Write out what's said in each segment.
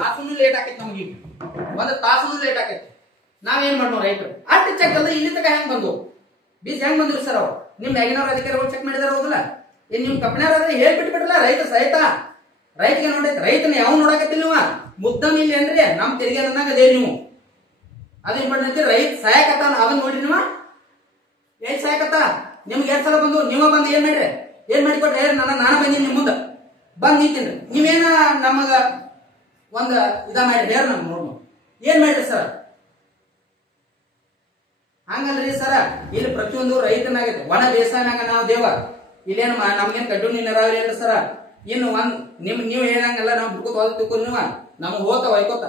ತಾಸು ಲೇಟ್ ಆಕೈತಿ ನಮ್ಗೆ, ಒಂದು ತಾಸು ಲೇಟ್ ಆಕೈತಿ. ನಾವೇನ್ ಮಾಡೋಣ ರೈತರು ಅಷ್ಟು ಚೆಕ್ ಅಲ್ಲ ಇಲ್ಲಿ ತನಕ ಹೆಂಗ್ ಬಂದು ಬೀಜ ಹೆಂಗ್ ಬಂದ್ರು ಸರ್? ಅವ್ರು ನಿಮ್ ಮ್ಯಾಗಿನವ್ರ ಅಧಿಕಾರಿಗಳು ಚೆಕ್ ಮಾಡಿದಾರ ಹೋಗಲ್ಲ? ಏನ್ ನಿಮ್ ಕಂಪನಿಯವ್ರ ಹೇಳ್ಬಿಟ್ಬಿಟ್ರಲ್ಲ ರೈತ ಸಹಿತ ರೈತಗೆ ನೋಡೈತಿ. ರೈತನ ಯಾವ ನೋಡಕತ್ತಿಲ್ಲ ನೀವು ಮುದ್ದಮ್ ಇಲ್ಲಿ ಅಂದ್ರೆ ನಮ್ ತೆರಿಗೆ ಅನ್ನಂಗ ಅದೇ ನೀವು ಅದೇನ್ ಮಾಡ್ರಿ ರೈತ ಸಹಾಯಕತ್ತ ಅದನ್ನ ನೋಡ್ರಿ ನೀವು ಏನ್ ಸಹಾಯಕತ್ತ ನಿಮ್ಗೆ 2 ಸಲ ಬಂದು ನೀವ ಬಂದು ಏನ್ ಮಾಡ್ರಿ ಏನ್ ಮಾಡಿಕೊಟ್ರಿ ನಾನು ಬಂದೀನಿ ನಿಮ್ ಮುಂದೆ ಬಂದ್ ನಿಂತೀನಿ. ನೀವೇನ ನಮಗ ಒಂದ್ ಇದ ಮಾಡ್ರಿ ಹೇಳ ನಮ್ಗೆ ನೋಡ್ ಏನ್ ಮಾಡ್ರಿ ಸರ್? ಹಂಗಲ್ರಿ ಸರ, ಇಲ್ಲಿ ಪ್ರತಿಯೊಂದು ರೈತನಾಗೈತೆ ಒಣ ಬೇಸಾಯನಾಗ ನಾವು ದೇವ ಇಲ್ಲೇನು ನಮ್ಗೇನ್ ಕಡ್ಡು ನೀರಾವರಿ ಅಲ್ಲ ಸರ. ಇನ್ನು ಒಂದ್ ನೀವ್ ಹೇಳಂಗಲ್ಲ ನಾವ್ ಬಿಡ್ಕೋತ ಹೋದ ತಿಳ್ಕೊಂಡು ನೀವ ನಮ್ಗೆ ಹೋತ ಒಯ್ಕೋತ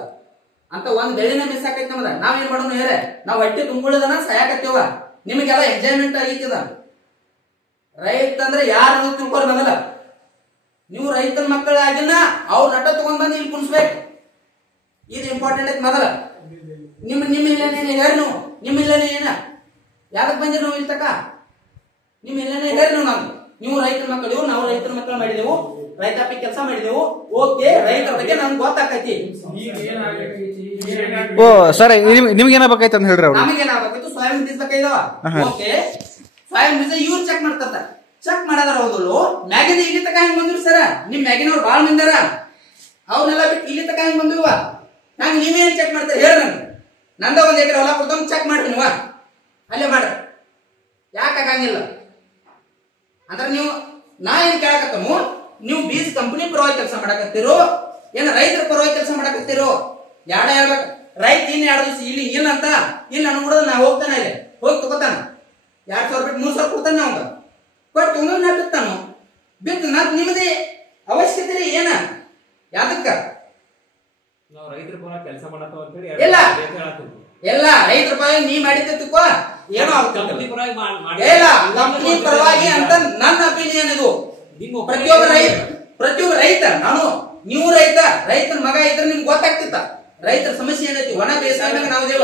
ಅಂತ ಒಂದ್ ಬೆಳಿನ ಮಿಸ್ ಆಕೈತಿ ನಮ್ದ. ನಾವೇನ್ ಮಾಡೋಣ ಹೇಳ ನಾವ್ ಹೊಟ್ಟೆ ತುಂಬಿಳದನ ಸಾಯಕತ್ತೇವ. ನಿಮಗೆಲ್ಲ ಎಂಜಾಯ್ಮೆಂಟ್ ಆಗೈತಿದ. ರೈತ ಅಂದ್ರೆ ಯಾರು ತಿಳ್ಕೊರ್ ಮೊದಲ ನೀವು ರೈತನ ಮಕ್ಕಳಾಗಿನ ಅವ್ರ ನಟ ತಗೊಂಡ್ ಬಂದು ಇಲ್ಲಿ ಕುಣಿಸ್ಬೇಕು. ಇದು ಇಂಪಾರ್ಟೆಂಟ್ ಐತಿ ಮೊದಲ. ನಿಮ್ಮ ಇಲ್ಲೇನೆ ಹೇಳಿ ನೀವು ನಿಮ್ಮ ಇಲ್ಲೇನೆ ಏನ ಯಾರಕ್ ಬಂದಿರಿ ನಾವು ಇಲ್ಲಿ ತಕ ನಿಮ್ ಇಲ್ಲೇನೆ ಹೇಳಿ ನೀವು ರೈತರ ಮಕ್ಕಳು ನಾವು ರೈತರ ಮಕ್ಕಳು ಮಾಡಿದೆವು, ರೈತಾಪಿ ಕೆಲಸ ಮಾಡಿದೆವು. ಓಕೆ, ರೈತರ ಬಗ್ಗೆ ನಮ್ಗೆ ಗೊತ್ತಾಕೈತಿ. ಓ ಸರ್ ನಿಮ್ಗೆ ಏನಾಗಬೇಕಾಯ್ತು ಅಂತ ಹೇಳ್ರಿ? ನಮಗೆ ಏನಾಗಬೇಕಿತ್ತು ಸೋಯಾಬೀನ್ ಬೀಜ ಬೇಕಾಯ್ದವ. ಓಕೆ, ಸೋಯಾಬೀನ್ ಬೀಜ ಇವ್ರು ಚೆಕ್ ಮಾಡ್ತಾರ. ಚೆಕ್ ಮಾಡದಾರ ಹೌದಲ್ಲು ಮ್ಯಾಗಿನ ಇಲ್ಲಿ ತಕ ಹೆಂಗ್ ಬಂದಿರು ಸರ? ನಿಮ್ ಮ್ಯಾಗಿನವ್ರು ಬಾಳ್ ಮಂದಾರ, ಅವ್ರನ್ನೆಲ್ಲ ಬಿಟ್ಟು ಇಲ್ಲಿ ತಕ ಹೆಂಗ್ ಬಂದಿರುವ? ನಂಗೆ ನೀವೇನ್ ಚೆಕ್ ಮಾಡ್ತಾರೆ ಹೇಳ? ನಂದ 1 ಎಕರೆ ಹೊಲ ಕೊಡ್ತಾನ ಚೆಕ್ ಮಾಡ್ರಿ ನೀವ ಅಲ್ಲೇ ಮಾಡ್ರಿ. ಯಾಕಾಗಂಗಿಲ್ಲ ಅಂದ್ರೆ ನೀವು ನಾ ಏನ್ ಕೇಳಕತ್ತಮು ನೀವು ಬೀಜ ಕಂಪನಿ ಪರವಾಗಿ ಕೆಲಸ ಮಾಡಕತ್ತೀರೋ ಏನ ರೈತರ ಪರವಾಗಿ ಕೆಲಸ ಮಾಡಕತ್ತೀರೋ? ಯಾಡ ಹೇಳ್ಬೇಕು. ರೈತ ಇನ್ 2 ದಿವಸ ಇಲ್ಲಿ ಇಲ್ಲ ಅಂತ ಇಲ್ಲ ಅನ್ಬಿಡೋದು ನಾ ಹೋಗ್ತಾನೆ ಇಲ್ಲಿ ಹೋಗಿ ತಗೋತಾನ 2,000 ಬಿಟ್ಟು 3,000 ಕೊಡ್ತಾನೆ ಅವಂಗ ಕೊಟ್ಟು ತಗೊಂಡ್ ನಾ ಬಿತ್ತಾನು ಬಿತ್ತು ನಾ ನಿಮ್ಮದೇ ಅವಶ್ಯಕತೆ ರೀ ಏನ ಯಾದಕ್ಕ ನಾವು ರೈತರ ಪರವಾಗಿ ಕೆಲಸ ಮಾಡತ್ತವ ಅಂತ ಹೇಳಿ ಇಲ್ಲ ಎಲ್ಲ ರೈತರ ಪರವಾಗಿ ನೀ ಮಾಡಿದ್ದೆ ತಿಕ್ಕೋ ಏನೋ ಕಂಪನಿ ಪರವಾಗಿ ಇಲ್ಲ ಕಂಪನಿ ಪರವಾಗಿ ಅಂತ ನನ್ನ ಅಪಿನಿಯನ್ ಇದು. ಪ್ರತಿಯೊಬ್ಬ ರೈತ ನಾನು ನೀವು ರೈತನ ಮಗ ಇದ್ರೆ ನಿಮ್ಗೆ ಗೊತ್ತಾಗ್ತಿತ್ತ ರೈತರ ಸಮಸ್ಯೆ ಏನೈತಿ. ಒಣ ಬೇಸಾಯದಾಗ ನಾವು ದೇವ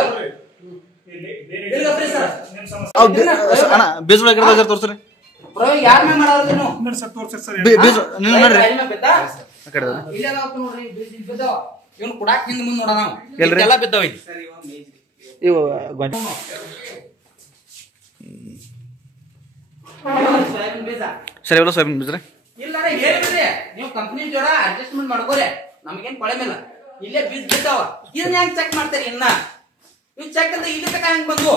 ಬೀಜ ತೋರ್ಸ್ರಿ ಪ್ರಯೋಗ ಯಾರ ಮೇಲೆ ಮಾಡೋದು ನೀವು ಇಲ್ಲೇ ನೋಡ್ರಿ ಬಿದ್ದಾವ ಇವನ್ ಕುಡಾಕ್ ಹಿಂದ್ ಮುಂದ್ ನೋಡ ನಾವು ಎಲ್ಲ ಬಿದ್ದಾವ ಇವು ಸರಿ ಎಲ್ಲ ಸೋಯಾಬೀನ್ ಬೀಜ ಇಲ್ಲ ಹೇಳಿದ್ರಿ ನೀವು ಕಂಪ್ನಿ ಜೋಡ ಅಡ್ಜಸ್ಟ್ಮೆಂಟ್ ಮಾಡ್ಕೋರಿ ನಮಗೇನ್ ಕೊಳೆ ಮೇಲೆ ಇಲ್ಲೇ ಬೀಜ ಬಿದ್ದಾವ. ಇದನ್ನ ಹೆಂಗ್ ಚೆಕ್ ಮಾಡ್ತೀರಿ? ಇನ್ನ ಇವ್ ಚೆಕ್ ಅಂತ ಇಲ್ಲಿ ತಕ ಹೆಂಗ್ ಬಂದು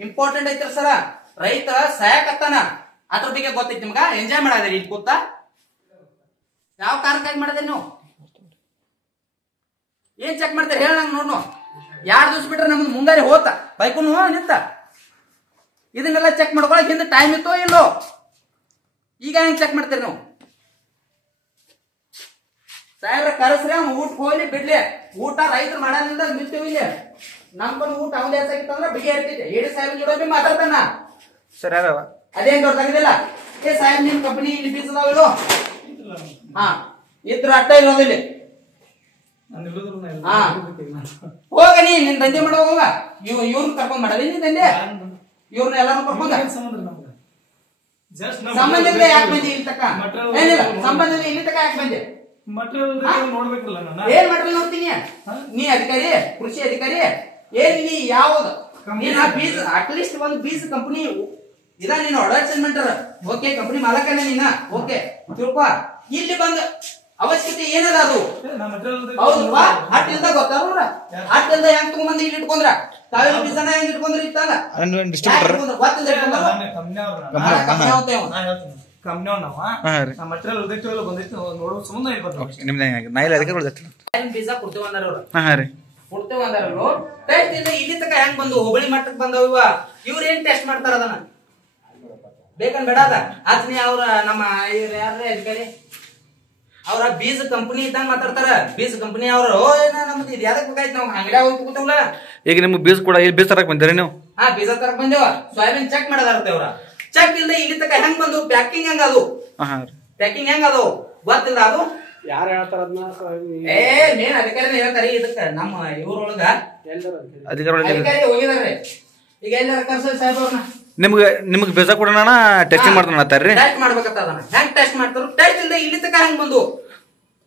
ಇಂಪಾರ್ಟೆಂಟ್ ಐತ್ರಿ ಸರ. ರೈತ ಸಹಾಯಕತ್ತಾನ ಅದ್ರ ಬಗ್ಗೆ ಗೊತ್ತೈತಿ ನಿಮ್ಗ? ಎಂಜಾಯ್ ಮಾಡಾದ್ರಿ ಇದು ಗೊತ್ತಾ? ಯಾವ ಕಾರಣಕ್ಕಾಗಿ ಮಾಡಿದ್ರಿ ನೀವು? ಏನ್ ಚೆಕ್ ಮಾಡ್ತೀರಿ ಹೇಳ ನಂಗೆ ನೋಡ್ನು. 2 ದಿವಸ ಬಿಟ್ರೆ ನಮ್ದು ಮುಂಗಾರಿ ಹೋತ ಬೈಕುನು ನಿಂತ ಇದನ್ನೆಲ್ಲ ಚೆಕ್ ಮಾಡ್ಕೊಳಕ್ ಹಿಂದೆ ಟೈಮ್ ಇತ್ತೋ ಇಲ್ಲೋ? ಈಗ ಹೆಂಗ್ ಚೆಕ್ ಮಾಡ್ತೀರಿ ನೀವು? ಸಾಹೇಬ್ರ ಕರೆಸ್ರಿ ಅವ್ನು ಊಟಕ್ಕೆ ಹೋಗ್ಲಿ ಬಿಡ್ಲಿ. ಊಟ ರೈತರು ಮಾಡೋದ್ರಿಂದ ನಿಲ್ತೀವಿ ಇಲ್ಲಿ. ನಮ್ಗೊಂದು ಊಟ ಅವ್ನು ಹೆಚ್ಚಾಗಿತ್ತಂದ್ರೆ ಬಿಗಿ ಇರ್ತೈತಿ. ಹೇಳಿ ಸಾಹೇಬ್ ಜೋಡಿ ಮಾತಾಡ್ತಾನ ಸರ್ ಅದೇನ್ ದೊಡ್ಡದಾಗಿದಿಲ್ಲ. ಏ ಸಾಹೇಬ್ ನಿಮ್ ಕಂಪನಿ ಇಲ್ಲಿ ಬೀಸದಾವಿಲ್ಲೋ? ಹಾ ಇದ್ರ ಅಡ್ಡ ಇರೋದಿಲ್ಲ. ಹೋಗ ನಿನ್ ದಂಧೆ ಮಾಡೋ ಹೋಗ. ಇವ್ರನ್ನ ಕರ್ಕೊಂಡ್ ಮಾಡಲಿ ನೀನ್ ದಂಧೆ. ಇವ್ರನ್ನ ಎಲ್ಲಾರು ಕರ್ಕೊಂಡ ಸಂಬಂಧ ಯಾಕೆ ಬಂದಿ ಇಲ್ಲಿ ತಕ? ಏನಿಲ್ಲ ಸಂಬಂಧ ಇಲ್ಲಿ ತಕ ಯಾಕೆ ಬಂದೆ? ಏನ್ ಮಾಡ್ರಿ ನೋಡ್ತೀನಿ? ನೀ ಅಧಿಕಾರಿ, ಕೃಷಿ ಅಧಿಕಾರಿ ಏನ್ ನೀ ಯಾವ್ದು? ನೀನ್ ಆ ಬೀಜ ಅಟ್ಲೀಸ್ಟ್ ಒಂದು ಬೀಜ ಕಂಪನಿ ಇದ ನೀನು ಅಡ್ವರ್ಟೈಸ್ಮೆಂಟ್ ಓಕೆ, ಕಂಪನಿ ಮಾಲಕನೇ ನೀನ ಓಕೆ ತಿಳ್ಕೊ. ಇಲ್ಲಿ ಬಂದ ಅವಶ್ಯಕತೆ ಏನದ ಅದು? ಹೌದಲ್ವಾ? ಅಟ್ಟಿಲ್ದ ಗೊತ್ತಾರ ಅಟ್ಟಿಲ್ದ ಹೆಂಗ್ ತಗೊಂಬಂದ್ ಇಲ್ಲಿ ಇಟ್ಕೊಂಡ್ರ ತಾವೇನು ಬೀಜನ ಹೆಂಗ್ ಇಟ್ಕೊಂಡ್ರಿ ಇತ್ತಾಗ ಬೀಜ ಕೊಡ್ತೇವಂದಾರು ಟೆಸ್ಟ್ ಇಂದ ಇಲ್ಲಿ ತಕ ಹೆಂಗ್ ಬಂದು ಹುಬ್ಬಳ್ಳಿ ಮಟ್ಟಕ್ಕೆ ಬಂದವ? ಇವ್ರ ಏನ್ ಟೆಸ್ಟ್ ಮಾಡ್ತಾರ ಅದನ್ನ? ಬೇಕನ್ ಬೇಡ ಅದ ಆತ್ನಿ ಅವ್ರ ನಮ್ಮ ಯಾರೇ ಅಧಿಕಾರಿ ಅವ್ರ ಬೀಜ ಕಂಪನಿ ಇದ್ದಂಗ ಮಾತಾಡ್ತಾರ. ಬೀಜ ಕಂಪನಿ ಅವ್ರು ನಮ್ದು ಇದು ಯಾವ್ದಕ್ ಬೇಕಾಯ್ತು? ನಾವು ಅಂಗಡಿ ಹೋಗಿ ಕೂತವಲ್ಲ. ಈಗ ನಿಮ್ಗೆ ಬೀಜ ಕೂಡ ಬೀಜ ತರಕ್ ಬಂದಿರಿ ನೀವು? ಹಾ ಬೀಜ ತರಕ್ ಬಂದೇವ. ಸೋಯಾಬೀನ್ ಚೆಕ್ ಮಾಡದಾರತ್ತೆ ಅವ್ರ. ಚೆಕ್ ಇಲ್ದ ಇಲ್ಲಿ ತಕ ಹೆಂಗ್ ಬಂದು ಪ್ಯಾಕಿಂಗ್ ಹೆಂಗ ಅದು? ಪ್ಯಾಕಿಂಗ್ ಹೆಂಗ ಅದು ಗೊತ್ತಿಲ್ಲ ಅದು? ಯಾರು ಹೇಳ್ತಾರ ಮೇನ್ ಅಧಿಕಾರಿ ಹೇಳ್ತಾರೆ. ಇದಕ್ಕ ನಮ್ಮ ಇವ್ರೊಳಗ ಅಧಿಕಾರಿ ಹೋಗಿದಾರ್ರಿ. ಈಗ ಎಲ್ಲಾರ ಕರ್ಸ ಸಾಹೇಬ್ ಅವ್ರನ್ನ ನಿಮ್ಗೆ ಬೀಜ ಕೊಡೋಣ ಟೆಸ್ಟಿಂಗ್ ಮಾಡ್ತಾರ ಟೆಸ್ಟ್ ಮಾಡ್ಬೇಕತ್ತ ಅದನ್ನ ಹೆಂಗ್ ಟೆಸ್ಟ್ ಮಾಡ್ತಾರ? ಟೆಸ್ಟ್ ಇಲ್ದ ಇಲ್ಲಿ ತಕ ಹೆಂಗ್ ಬಂದು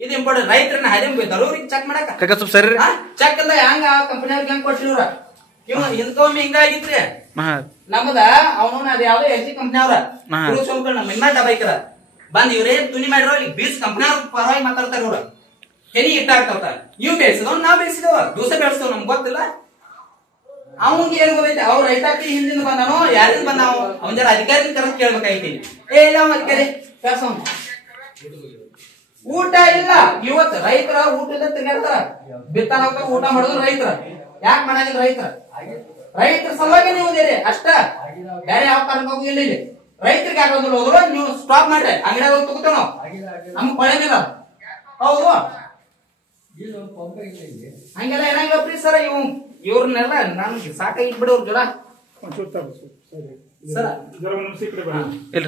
ಇದು ಇಂಪಾರ್ಟೆಂಟ್. ರೈತರನ್ನ ಹದೇ ದರೂರಿಗೆ ಚೆಕ್ ಮಾಡಕ ಕಾಕ ಸ್ವಲ್ಪ ಸರಿ ರೀ. ಚೆಕ್ ಇಲ್ಲ ಹೆಂಗ ಕಂಪನಿಯವ್ರಿಗೆ ಹೆಂಗ್ ಕೊಟ್ಟಿವ್ರ ಇವ್ ಇಂಥವೊಮ್ಮೆ ಹಿಂಗಾಗಿತ್ರಿ ಹಾ ನಮ್ದ ಅವನು ಅದ ಯಾವ್ದೋ ಎಲ್ ಕಂಪ್ನಿಯವ್ರ ನಮ್ಮ ಇನ್ನ ಡಬೈಕರ ಬಂದ್ ಇವ್ರೇ ತುನಿ ಮಾಡಿರೋ ಇಲ್ಲಿ ಬೀಸ್ ಕಂಪ್ನಿಯವ್ರ ಪರವಾಗಿ ಮಾತಾಡ್ತಾರ ಇವ್ರ ಕೆನಿ ಇಟ್ಟಾಗ್ತಾವ ಇವ್ ಬೆಳೆಸಿದವ್ ನಾವ್ ಬೆಳೆಸಿದವ ದೋಸೆ ಬೆಳೆಸ್ತವ್ ನಮ್ಗೆ ಗೊತ್ತಿಲ್ಲ. ಅವನ್ಗೆ ಏನ್ ಗೊತ್ತೈತಿ ಅವ್ರ ರೈತಾಪಿ ಹಿಂದಿಂದ ಬಂದಾನೋ ಯಾರಿಂದ ಬಂದಾವ ಅವನ್ ಜರ ಅಧಿಕಾರಿ ಕರೆದು ಕೇಳ್ಬೇಕಾಯ್ತಿ. ಇಲ್ಲ ಅವ ಅಧಿಕಾರಿ ಕೆಲಸ ಊಟ ಇಲ್ಲ ಇವತ್ತು ರೈತರ ಊಟದ ತಿನ್ನಿರ್ತಾರ ಬಿತ್ತಾನ ಹೋಗ್ತಾರ ಊಟ ಮಾಡೋದು ರೈತರ ಯಾಕೆ ಮಾಡಂಗಿಲ್ಲ ರೈತರ ಸಲುವಾಗಿ ನೀವು ಇದೇರಿ ಅಷ್ಟ ಬೇರೆ ಯಾವ ಕಾರಣಕ್ಕೆ ಹೋಗಿಲ್ಲ. ಇಲ್ಲಿ ರೈತರಿಗೆ ಆಗೋದಿಲ್ಲ ಹೋದ್ರು ನೀವು ಸ್ಟಾಪ್ ಮಾಡ್ರಿ ಅಂಗಡಿಯಾಗ ಹೋಗಿ ತಗೋತಾವ ನಾವು ನಮ್ಗೆ ಕೊಳೆನಿಲ್ಲ ಹೌದು ಹಂಗೆಲ್ಲ ಏನಾಗಿಲ್ಲ ಸರ್ ಇವ್ರನ್ನೆಲ್ಲ ನನ್ಗೆ ಸಾಕಾಗಿಟ್ಬಿಡಿ ಅವ್ರ ಜೋಡ ಇಲ್ರಿ